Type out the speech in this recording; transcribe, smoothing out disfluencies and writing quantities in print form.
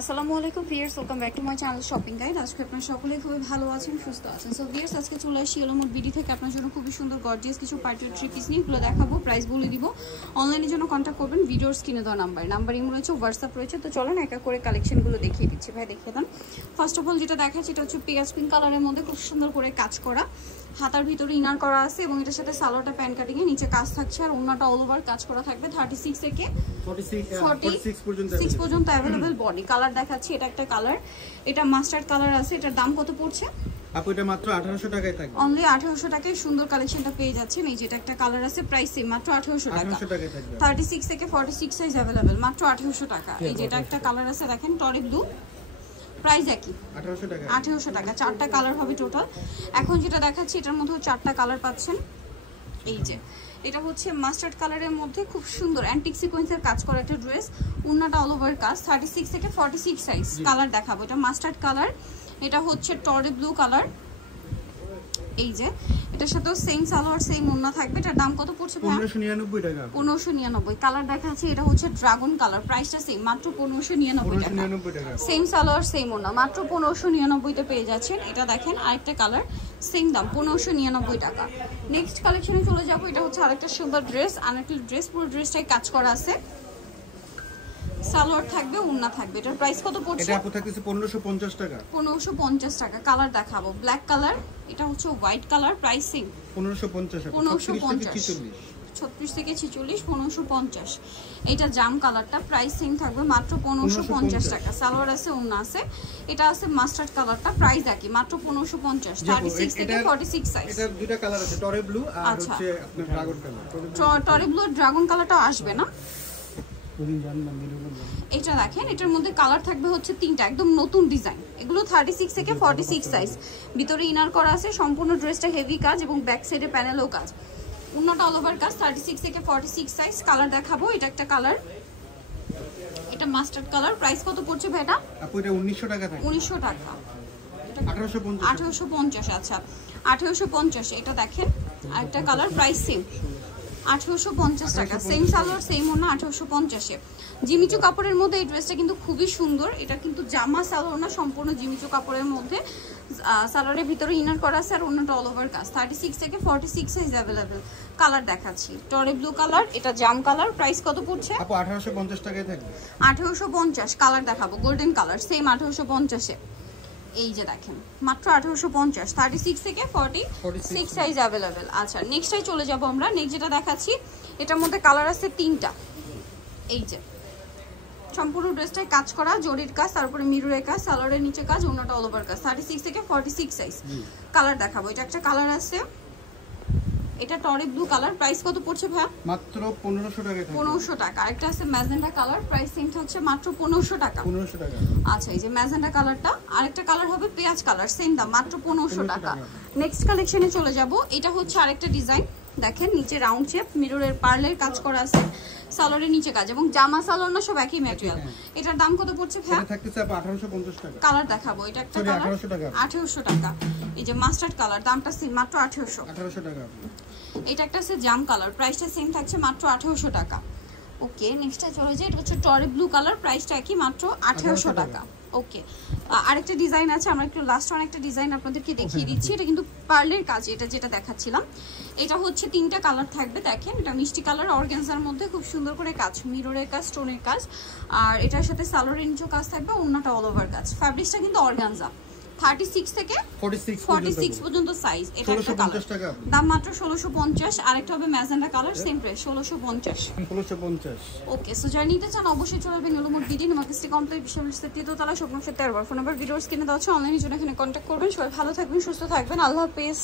আসসালামু আলাইকুম viewers, welcome back to my channel shopping guide. আজকে আপনারা সকলেই খুবই ভালো আছেন, সুস্থ আছেন। সো ভিউয়ার্স, আজকে চলে আসি এলোমোর বিডি থেকে আপনার জন্য খুবই সুন্দর গর্জিয়াস কিছু পার্টি থ্রি পিস নিয়ে এগুলো দেখাবো, প্রাইস বলে দিব। অনলাইনের জন্য কন্ট্যাক্ট করবেন ভিডিওর স্ক্রিনে দেওয়া নাম্বার ইমো রয়েছে, হোয়াটসঅ্যাপ রয়েছে। তো চলেন এক এক করে কালেকশনগুলো দেখিয়ে দিচ্ছি। ভাই দেখিয়ে দেন। ফার্স্ট অফ অল যেটা দেখাচ্ছি এটা হচ্ছে পেঁয়াজ পিঙ্ক কালারের মধ্যে খুব সুন্দর করে কাজ করা, হাতার ভিতরে ইনার করা আছে এবং এটার সাথে সালোয়ারটা প্যান্ট কাটিং এ নিচে কাজ থাকছে আর ওন্নাটা অল ওভার কাজ করা থাকবে। 36 থেকে 46 পর্যন্ত अवेलेबल বডি। কালার দেখাচ্ছি, এটা একটা কালার, এটা মাস্টার্ড কালার আছে। এটার দাম কত পড়ছে আপু? এটা মাত্র 1800 টাকায় থাকবে। অনলি 1800 টাকায় সুন্দর কালেকশনটা পেয়ে যাচ্ছেন। এই যে এটা একটা কালার আছে, প্রাইস সেম, মাত্র 1800 টাকা। 36 থেকে 46 সাইজ अवेलेबल, মাত্র 1800 টাকা। এই যে এটা একটা কালার আছে, দেখেন টরি ব্লু, প্রাইস একই 1800 টাকা। চারটা কালার হবে টোটাল। এখন যেটা দেখাচ্ছি এটার মধ্যে চারটা কালার পাচ্ছেন। এই যে এটা হচ্ছে মাস্টার্ড কালারের মধ্যে খুব সুন্দর অ্যান্টিক সিকোয়েন্সের কাজ করা একটা ড্রেস, ওন্নাটা অল ওভার কাজ। 36 থেকে 46 সাইজ কালার দেখাবো। এটা মাস্টার্ড কালার, এটা হচ্ছে টরি ব্লু কালার। এই যে এটার সাথেও সেম সালোয়ার সেম ওন্না থাকবে। এটার দাম কত পড়ছে ভাই? 1599 টাকা। 1599। কালার দেখাচ্ছি, এটা হচ্ছে ড্রাগন কালার, প্রাইসটা সেম, মাত্র 1599 টাকা। সেম সালোয়ার সেম ওন্না, মাত্র 1599 তে পেয়ে যাচ্ছেন। এটা দেখেন আরেকটা কালার, সেম দাম 1599 টাকা। নেক্সট কালেকশনে চলে যাব। এটা হচ্ছে আরেকটা সুন্দর ড্রেস, আনারকলি ড্রেস, পুরো ড্রেসটাই কাজ করা আছে, সালোয়ার থাকবে, ওন্না থাকবে। এটার প্রাইস কত পড়ছে? এটা আপু থাকতেছে 1550 টাকা। 1550 টাকা। কালার দেখাবো, ব্ল্যাক কালার, এটা হচ্ছে হোয়াইট কালার, প্রাইস সেম 1550 টাকা। 1550, 36 থেকে 46, 1550। এটা জাম কালারটা, প্রাইস সেম থাকবে, মাত্র 1550 টাকা। সালোয়ার আছে, ওন্না আছে। এটা আছে মাস্টার্ড কালারটা, প্রাইস একই, মাত্র 1550। 36 থেকে 46 সাইজ। এটা দুটো কালার আছে, টরি ব্লু আর হচ্ছে আপনার ড্রাগন কালার। টরি ব্লু ড্রাগন কালারটা আসবে না? এটা দেখেন, এটার মধ্যে কালার থাকবে হচ্ছে তিনটা, একদম নতুন ডিজাইন। এগুলো 36 থেকে 46 সাইজ। ভিতরে ইনার করা আছে, সম্পূর্ণ ড্রেসটা হেভি কাজ এবং ব্যাক সাইডে প্যানেলও কাজ, ওন্নাটা অল ওভার কাজ। 36 থেকে 46 সাইজ। কালার দেখাবো, এটা একটা কালার, এটা মাস্টার্ড কালার। প্রাইস কত পড়ছে ভাই এটা? আপু এটা 1900 টাকা থাকে। 1900 টাকা। 1850। আচ্ছা 1850। এটা দেখেন আরেকটা কালার, প্রাইস সেম, 1850 টাকা। সেম সালোয়ার সেম ওন্না, 1850 এ। জিমিচু কাপড়ের মধ্যে এই ড্রেসটা কিন্তু খুবই সুন্দর। এটা কিন্তু জামা সালোয়ার না, সম্পূর্ণ জিমিচু কাপড়ের মধ্যে, সালোয়ারের ভিতরে ইনার করা আছে আর ওন্নাটা অল ওভার কাজ। 36 থেকে 46 সাইজ अवेलेबल। কালার দেখাচ্ছি, টরি ব্লু কালার, এটা জাম কালার। প্রাইস কত পড়ছে আপু? 1850 টাকায় থাকবে। 1850। কালার দেখাবো, গোল্ডেন কালার, সেম 1850 এ। এই যে দেখেন মাত্র 1850। 36 থেকে 46 সাইজ अवेलेबल। আচ্ছা নেক্সটটাই চলে যাব আমরা। নেক্সট যেটা দেখাচ্ছি এটার মধ্যে কালার আছে তিনটা। এই যে সম্পূর্ণ ড্রেসটাই কাজ করা, জরির কাজ, তারপরে মিররের কাজ, সালোয়ারের নিচে কাজ, ওন্নাটা অল ওভার কাজ। 36 থেকে 46 সাইজ। কালার দেখাবো, এটা একটা কালার আছে, এটা টরি ব্লু কালার। প্রাইস কত পড়ছে ভাই? মাত্র 1500 টাকায় থাকবে। 1500 টাকা। আরেকটা আছে ম্যাজেন্টা কালার, প্রাইস সেম হচ্ছে মাত্র 1500 টাকা। 1500 টাকা। আচ্ছা এই যে ম্যাজেন্টা কালারটা। আরেকটা কালার হবে পেঁয়াজ কালার, সেম দাম, মাত্র 1500 টাকা। নেক্সট কালেকশনে চলে যাব। এটা হচ্ছে আরেকটা ডিজাইন, দেখেন নিচে রাউন্ড শেপ, মিররের পার্লের কাজ করা আছে, সালোয়ারের নিচে কাজ এবং জামা সালোয়ার না সব একই ম্যাটেরিয়াল। এটার দাম কত পড়ছে ভাই? এটা থাকতেছে 1850 টাকা। কালার দেখাবো, এটা একটা কালার, 1800 টাকা। 1800 টাকা। এই যে মাস্টার্ড কালার, দামটা সেম, মাত্র 1800 টাকা। এটা একটা আছে জাম কালার, প্রাইসটা সেম থাকছে, মাত্র 1800 টাকা। ওকে নেক্সটটা চলে যায়, এটা হচ্ছে টরি ব্লু কালার, প্রাইসটা একই, মাত্র 1800 টাকা। ওকে আরেকটা ডিজাইন আছে, আমরা একটু লাস্ট ওয়ান একটা ডিজাইন আপনাদেরকে দেখিয়ে দিচ্ছি। এটা কিন্তু পার্লের কাজ, এটা যেটা দেখাচ্ছিলাম। এটা হচ্ছে তিনটা কালার থাকবে, দেখেন এটা মিষ্টি কালার, অর্গানজার মধ্যে খুব সুন্দর করে কাজ, মিররের কাজ, স্টোনের কাজ, আর এটার সাথে সালোয়ারের নিচেও কাজ থাকবে, ওন্নাটা অল ওভার কাজ। ফ্যাব্রিকটা কিন্তু অর্গানজা। 36 থেকে 46 পর্যন্ত সাইজ। এটা একটা কালার, দাম মাত্র 1650। আরেকটা হবে magenta colour, same price 1650। Okay so যারা নিতে চান অবশ্যই চলে আসবেন এলোমোর বিডি, মার্কেটসটি কমপ্লিট বিশ্ববিদ্যালয়ের তৃতীয়তলা, স্বপ্ন 13। ফোন নাম্বার ভিডিওর স্ক্রিনে দেওয়া আছে, অনলাইনে জন্য এখানে কন্ট্যাক্ট করবেন। সবাই ভালো থাকবেন, সুস্থ থাকবেন, আল্লাহ হাফেজ।